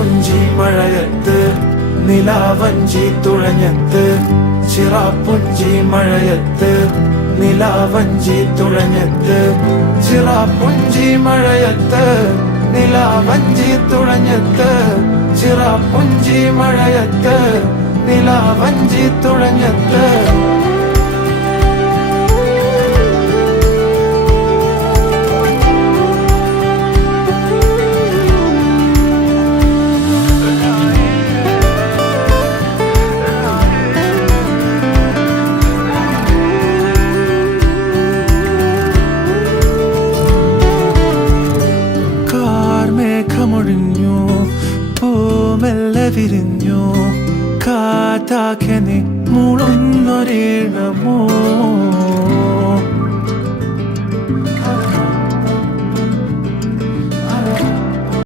ചിറാപ്പുഞ്ചി മഴയത്ത് നിലാവഞ്ചി തുഴഞ്ഞത്ത് ചിറാപ്പുഞ്ചി മഴയത്ത് നിലാവഞ്ചി തുഴഞ്ഞത്ത് ചിറാപ്പുഞ്ചി മഴയത്ത് നിലാവഞ്ചി തുഴഞ്ഞത്ത് ചിറാപ്പുഞ്ചി മഴയത്ത് നിലാവഞ്ചി തുഴഞ്ഞത്ത് മേഘമൊഴിഞ്ഞു പൂമെല്ലെ വിരിഞ്ഞു കാറ്റാകെ നീ മൂളുന്നൊരീണമോ